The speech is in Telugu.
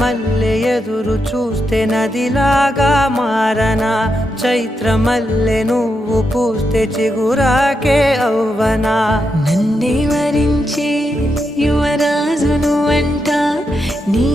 మల్లె ఎదురు చూస్తే నదిలాగా మారనా, చైత్రమల్లె నువ్వు పూస్తే చిగురాకే అవ్వనా. నన్నే వరించే యువరాజును అంట నీ